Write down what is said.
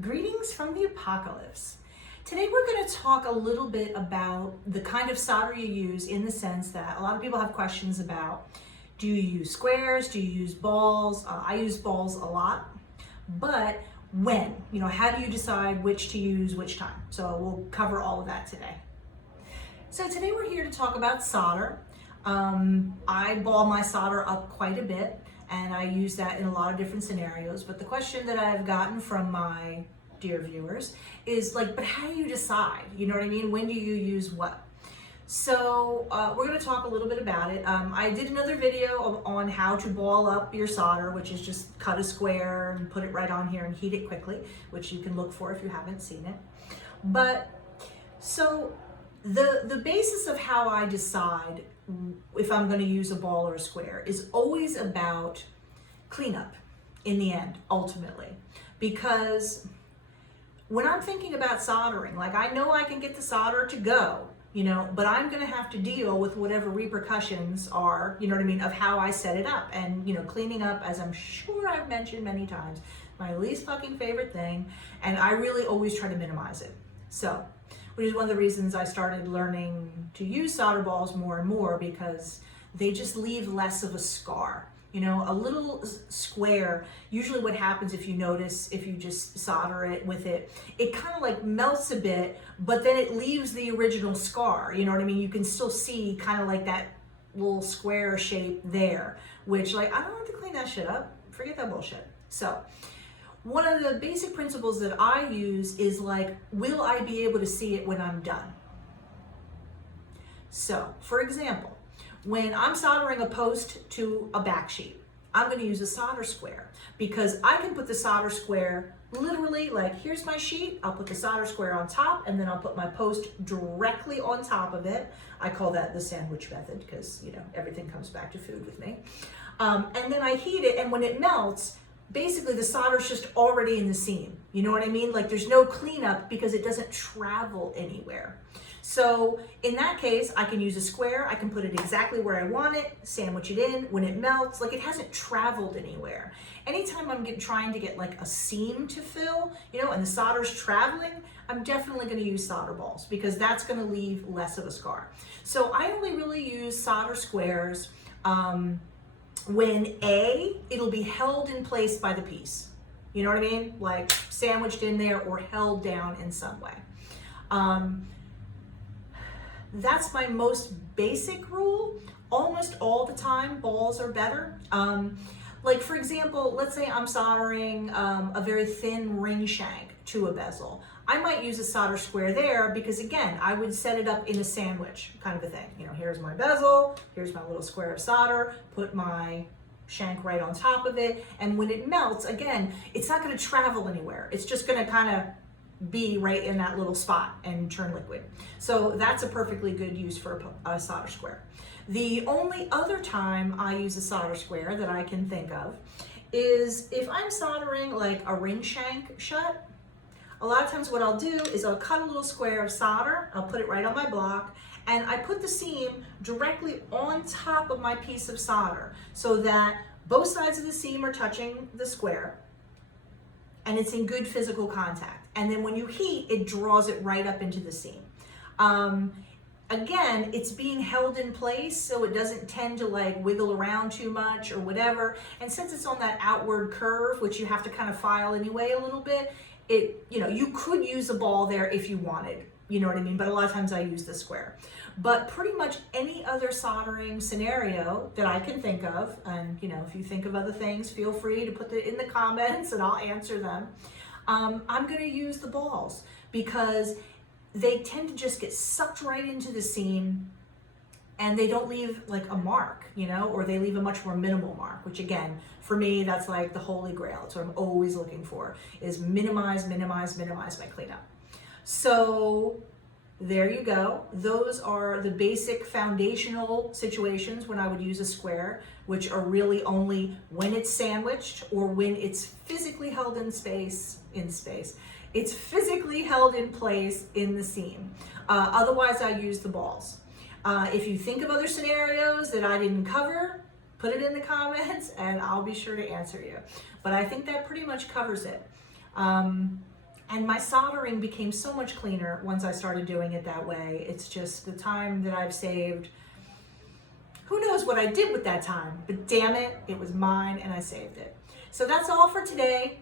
Greetings from the apocalypse. Today we're going to talk a little bit about the kind of solder you use, in the sense that a lot of people have questions about, do you use squares, do you use balls? I use balls a lot, but when? How do you decide which to use which time? So we'll cover all of that today. So today we're here to talk about solder. I ball my solder up quite a bit, and I use that in a lot of different scenarios. But the question that I've gotten from my dear viewers is like, but how do you decide? You know what I mean? When do you use what? So we're going to talk a little bit about it. I did another video on how to ball up your solder, which is just cut a square and put it right on here and heat it quickly, which you can look for if you haven't seen it. But so the basis of how I decide if I'm going to use a ball or a square is always about cleanup in the end, ultimately. Because when I'm thinking about soldering, like, I know I can get the solder to go, but I'm going to have to deal with whatever repercussions are, of how I set it up. And, cleaning up, as I'm sure I've mentioned many times, my least fucking favorite thing. And I really always try to minimize it. So, which is one of the reasons I started learning to use solder balls more and more, because they just leave less of a scar. A little square, usually what happens, if you notice, if you just solder it with it, it kind of like melts a bit, but then it leaves the original scar. You know what I mean? You can still see kind of like that little square shape there, which, like, I don't have to clean that shit up. Forget that bullshit. So one of the basic principles that I use is, like, will I be able to see it when I'm done? So, for example, when I'm soldering a post to a back sheet, I'm going to use a solder square, because I can put the solder square literally, like, here's my sheet, I'll put the solder square on top, and then I'll put my post directly on top of it. I call that the sandwich method, because, everything comes back to food with me. And then I heat it, and when it melts, basically the solder's just already in the seam. You know what I mean? Like, there's no cleanup because it doesn't travel anywhere. So in that case, I can use a square. I can put it exactly where I want it, sandwich it in. When it melts, like, it hasn't traveled anywhere. Anytime I'm trying to get like a seam to fill, and the solder's traveling, I'm definitely going to use solder balls, because that's going to leave less of a scar. So I only really use solder squares when it'll be held in place by the piece. You know what I mean? Like, sandwiched in there or held down in some way. That's my most basic rule. Almost all the time, balls are better. Like, for example, let's say I'm soldering a very thin ring shank to a bezel. I might use a solder square there, because, again, I would set it up in a sandwich kind of a thing. Here's my bezel, here's my little square of solder, put my shank right on top of it, and when it melts, again, it's not going to travel anywhere. It's just going to kind of be right in that little spot and turn liquid. So that's a perfectly good use for a solder square. The only other time I use a solder square that I can think of is if I'm soldering like a ring shank shut. A lot of times what I'll do is I'll cut a little square of solder, I'll put it right on my block, and I put the seam directly on top of my piece of solder, so that both sides of the seam are touching the square and it's in good physical contact. And then when you heat, it draws it right up into the seam. Again, it's being held in place, so it doesn't tend to like wiggle around too much or whatever. And since it's on that outward curve, which you have to kind of file anyway a little bit, you could use a ball there if you wanted, you know what I mean? But a lot of times I use the square. But pretty much any other soldering scenario that I can think of, and if you think of other things, feel free to put it in the comments and I'll answer them. I'm going to use the balls, because they tend to just get sucked right into the seam, and they don't leave like a mark, or they leave a much more minimal mark, which, again, for me, that's like the holy grail. It's what I'm always looking for, is minimize my cleanup. So there you go. Those are the basic foundational situations when I would use a square, which are really only when it's sandwiched or when it's physically held in space. It's physically held in place in the seam. Otherwise, I use the balls. If you think of other scenarios that I didn't cover, put it in the comments and I'll be sure to answer you. But I think that pretty much covers it. And my soldering became so much cleaner once I started doing it that way. It's just the time that I've saved. Who knows what I did with that time, but damn it, it was mine and I saved it. So that's all for today.